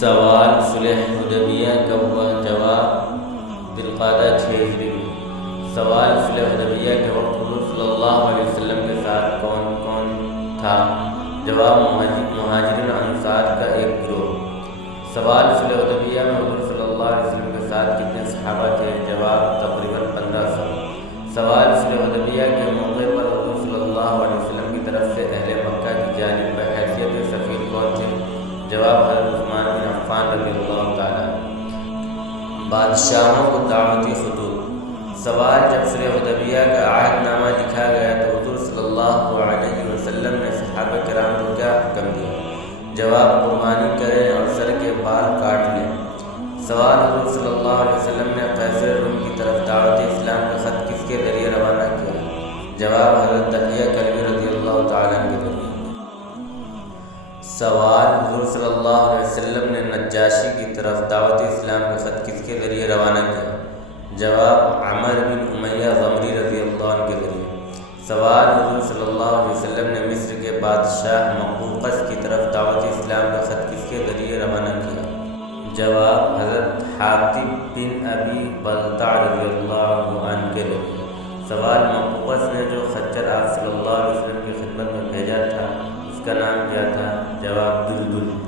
سوال صلح حدیبیہ کا ہوا، جواب ذوالقعدہ 6 ہجری میں۔ سوال صلح حدیبیہ کے وقت حضور صلی اللہ علیہ وسلم کے ساتھ کون کون تھا؟ جواب مہاجرین و انصار کا ایک گروہ۔ سوال صلح حدیبیہ میں حضور صلی اللہ علیہ وسلم کے ساتھ کتنے صحابہ تھے؟ جواب تقریباً 1500۔ سوال صلح حدیبیہ کے موقع پر حضور صلی اللہ علیہ وسلم کی طرف سے اہل مکہ کی جانب بحیثیت سفیر کون تھے؟ جواب حضرت عثمان بن عفان رضی اللہ تعالیٰ۔ بادشاہوں کو دعوتی خطوط۔ سوال جب صلح حدیبیہ کا عہد نامہ لکھا گیا تو حضور صلی اللہ علیہ وسلم نے صحابہ کرام کو کیا حکم دیا؟ جواب قربانی کریں اور سر کے بال کاٹ لیں۔ سوال حضور صلی اللہ علیہ وسلم نے قیصر روم کی طرف دعوت اسلام کا خط کس کے ذریعے روانہ کیا؟ جواب حضرت دحیہ کلبی رضی اللہ تعالیٰ کے ذریعے۔ سوال حضور صلی اللہ علیہ وسلم نے نجاشی کی طرف دعوت اسلام کا خط کس کے ذریعے روانہ کیا؟ جواب عمر بن امیہ غمری رضی اللہ عنہ کے ذریعے۔ سوال حضور صلی اللہ علیہ وسلم نے مصر کے بادشاہ مقوقس کی طرف دعوت اسلام کا خط کس کے ذریعے روانہ کیا؟ جواب حضرت حاطب بن ابی بلتع رضی اللہ عنہ کے ذریعے۔ سوال مقوقس نے جو خچر آپ صلی اللہ علیہ وسلم کی خدمت میں بھیجا تھا اس کا نام کیا تھا؟ جواب دلدل۔